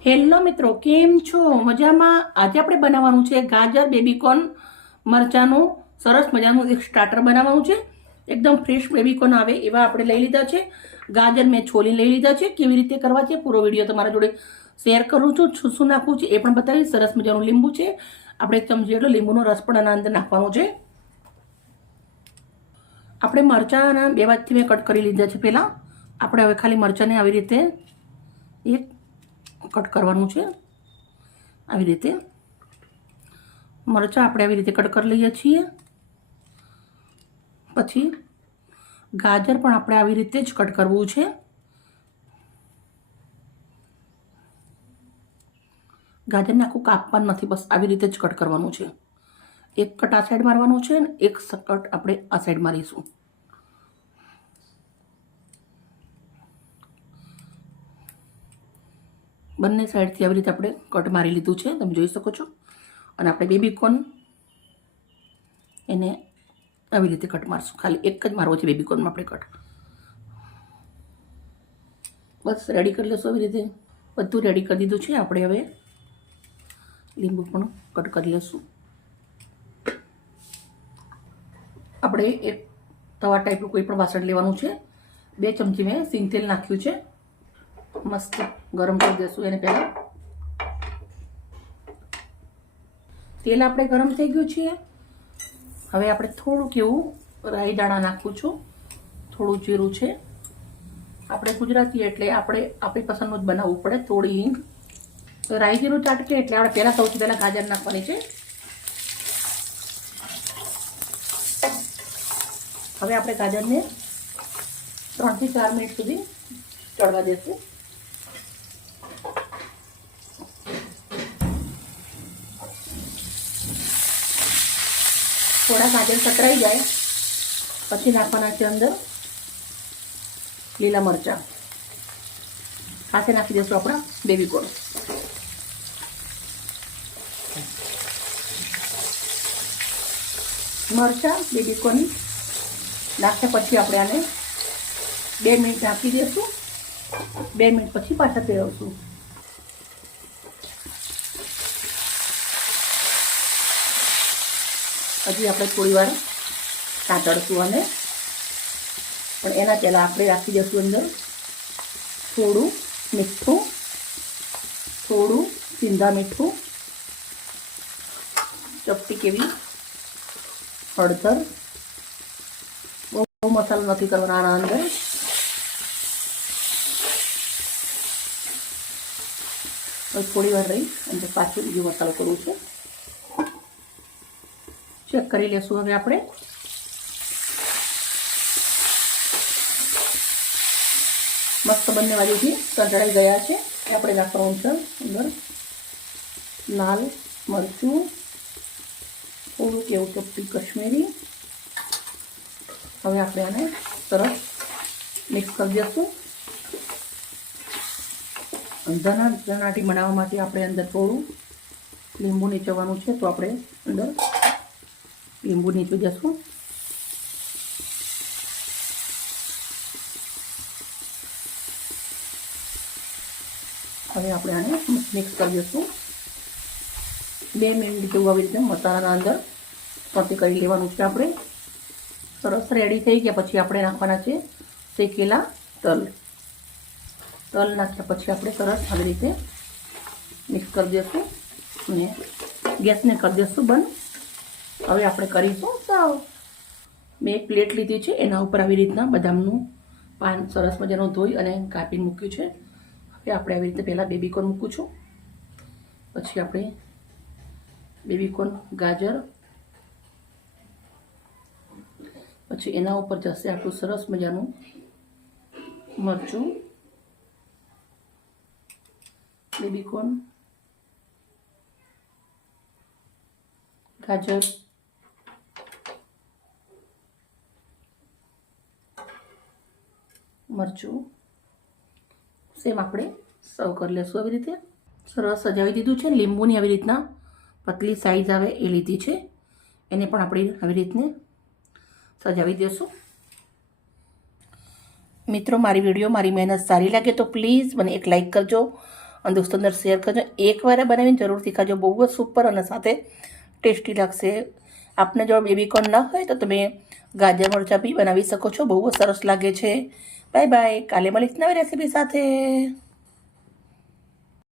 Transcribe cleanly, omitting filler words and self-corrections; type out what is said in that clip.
Hello મિત્રો, કેમ છો? મજામાં? આજે આપણે બનાવવાનું છે ગાજર બેબીકોર્ન મરચાંનું સરસ મજાનું એક સ્ટાર્ટર બનાવવાનું છે. એકદમ ફ્રેશ બેબીકોર્ન આવે એવા આપણે લઈ લીધા છે. ગાજર મેં છોલી લઈ લીધા છે. કેવી રીતે કરવા છે પૂરો વિડીયો તમારા જોડે શેર કરું છું. શું શું નાખવું છે એ પણ બતાવીશ. સરસ મજાનું લીંબુ છે, આપણે એક ચમચી એટલો લીંબુનો રસ પણ આના અંદર નાખવાનો છે. આપણે મરચાંના બે બાજુથી મેં કટ કરી લીધા છે. પહેલાં આપણે હવે ખાલી મરચાંને આવી રીતે એક કટ કરવાનું છે. આવી રીતે મરચાં આપણે આવી રીતે કટ કરી લઈએ છીએ. પછી ગાજર પણ આપણે આવી રીતે જ કટ કરવું છે. ગાજરને આખું કાપવાનું નથી, બસ આવી રીતે જ કટ કરવાનું છે. એક કટ આ સાઈડ મારવાનું છે અને એક કટ આપણે આ સાઈડ મારીશું. બંને સાઈડથી આવી રીતે આપણે કટ મારી લીધું છે, તમે જોઈ શકો છો. અને આપણે બેબીકોર્ન એને આવી રીતે કટ મારશું. ખાલી એક જ મારવો છે બેબીકોર્નમાં આપણે કટ. બસ રેડી કરી લેશું. આવી રીતે બધું રેડી કરી દીધું છે. આપણે હવે લીંબુ પણ કટ કરી લેશું. આપણે એક તવા ટાઈપનું કોઈ પણ વાસણ લેવાનું છે. 2 ચમચી મેં સિંગ તેલ નાખ્યું છે. મસ્ત ગરમ કરી દેશું એને. પહેલાં તેલ આપણે ગરમ થઈ ગયું છે. હવે આપણે થોડુંક એવું રાઈ દાણા નાખું છું, થોડું જીરું છે. આપણે ગુજરાતી એટલે આપણે આપણી પસંદનું જ બનાવવું પડે. થોડી હિંગ. તો રાઈ જીરું ચાટકે એટલે આપણે પહેલાં સૌથી પહેલાં ગાજર નાખવાની છે. હવે આપણે ગાજરને 3 થી 4 મિનિટ સુધી ચડવા દેશું. થોડા ગાજર સતરાઈ જાય પછી નાખવાના છે અંદર લીલા મરચાં. સાથે નાખી દઈશું આપણા બેબીકોર્ન. મરચાં બેબીકોર્ન નાખ્યા પછી આપણે આને 2 મિનિટ ઢાંકી દઈશું. 2 મિનિટ પછી પાછા ફેરવશું. હજી આપણે થોડી વાર સાંતળશું અને પણ એના પહેલાં આપણે રાખી દઈશું અંદર થોડું મીઠું, થોડું સિંધા મીઠું, ચપટી કેવી હળદર. બહુ મસાલો નથી કરવાનો આના અંદર. થોડી વાર રહી અને પાછું બીજો મસાલો કરવું છે. ચેક કરી લેશું હવે આપણે. મસ્ત બંને બાજુથી સંતળાઈ ગયા છે. આપણે નાખવાનું છે અંદર લાલ મરચું, થોડુંક એવું ચપટી કશ્મીરી. હવે આપણે આને સરસ મિક્સ કરી દઈશું. ધનાટી બનાવવા માટે આપણે અંદર થોડું લીંબુ નીચવવાનું છે, તો આપણે અંદર લીંબુ નીચવી દઈશું. હવે આપણે આને મિક્સ કરી દઈશું. 2 મિનિટ જેવું આવી રીતે મસાલાના અંદર ફરતી કરી લેવાનું છે આપણે. સરસ રેડી થઈ ગયા પછી આપણે નાખવાના છે શેકેલા તલ. તલ નાખ્યા પછી આપણે સરસ આવી રીતે મિક્સ કરી દઈશું અને ગેસને કરી દઈશું બંધ. હવે આપણે કરીશું સર્વ. મેં એક પ્લેટ લીધી છે, એના ઉપર આવી રીતના બદામનું પાન સરસ મજાનું ધોઈ અને કાપીને મૂક્યું છે. હવે આપણે આવી રીતે પહેલાં બેબીકોર્ન મૂકું છું, પછી આપણે બેબીકોર્ન ગાજર, પછી એના ઉપર જશે આપણું સરસ મજાનું મરચું, બેબીકોર્ન, ગાજર, મરચું. સેમ આપણે સર્વ કરી લેશું. આવી રીતે સરસ સજાવી દીધું છે. લીંબુની આવી રીતના પતલી સાઈઝ આવે એ લીધી છે, એને પણ આપણે આવી રીતને સજાવી દઈશું. મિત્રો, મારી વિડીયો મારી મહેનત સારી લાગે તો પ્લીઝ મને એક લાઈક કરજો અને દોસ્તો અંદર શેર કરજો. એકવાર બનાવીને જરૂરથી ખાજો, બહુ જ સુપર અને સાથે ટેસ્ટી લાગશે. આપને જો બેબીકોર્ન ના હોય તો તમે ગાજર મરચાં બી બનાવી શકો છો, બહુ જ સરસ લાગે છે. બાય બાય, કાલે મળીશ નવી રેસીપી સાથે.